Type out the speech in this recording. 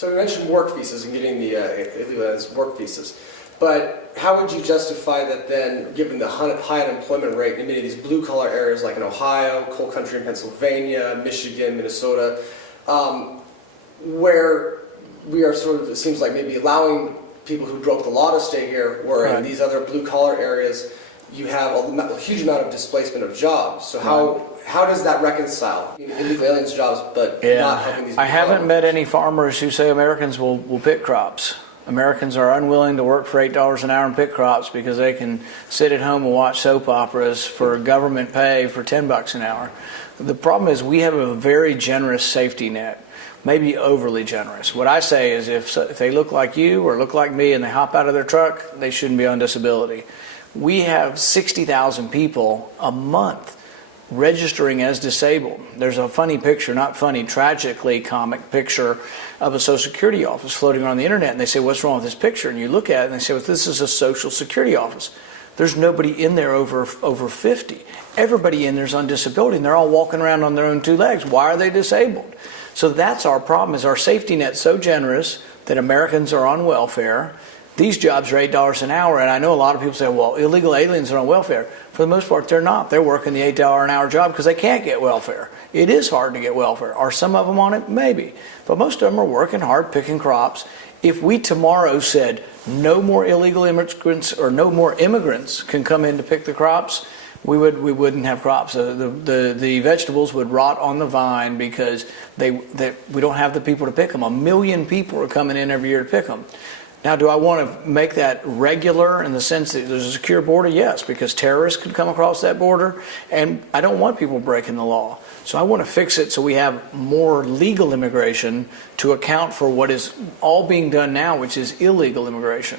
So we mentioned work visas and getting the illegal aliens work visas, but how would you justify that then, given the high unemployment rate in many of these blue-collar areas like in Ohio, coal country in Pennsylvania, Michigan, Minnesota, where we are sort of, it seems like maybe allowing people who broke the law to stay here, where in these other blue-collar areas you have a huge amount of displacement of jobs. So how does that reconcile? Illegal aliens jobs, but not helping these people? I haven't met any farmers who say Americans will pick crops. Americans are unwilling to work for $8 an hour and pick crops because they can sit at home and watch soap operas for government pay for $10 an hour. The problem is we have a very generous safety net, maybe overly generous. What I say is if they look like you or look like me and they hop out of their truck, they shouldn't be on disability. We have 60,000 people a month registering as disabled. There's a funny picture, not funny, tragically comic picture of a Social Security office floating around the internet, and they say, what's wrong with this picture? And you look at it and they say, well, this is a Social Security office. There's nobody in there over 50. Everybody in there's on disability, and they're all walking around on their own two legs. Why are they disabled? So that's our problem, is our safety net so generous that Americans are on welfare. These jobs are $8 an hour, and I know a lot of people say, well, illegal aliens are on welfare. For the most part, they're not. They're working the $8 an hour job because they can't get welfare. It is hard to get welfare. Are some of them on it? Maybe. But most of them are working hard, picking crops. If we tomorrow said no more illegal immigrants or no more immigrants can come in to pick the crops, we wouldn't have crops. The vegetables would rot on the vine because we don't have the people to pick them. 1 million people are coming in every year to pick them. Now, do I want to make that regular in the sense that there's a secure border? Yes, because terrorists could come across that border, and I don't want people breaking the law. So I want to fix it so we have more legal immigration to account for what is all being done now, which is illegal immigration.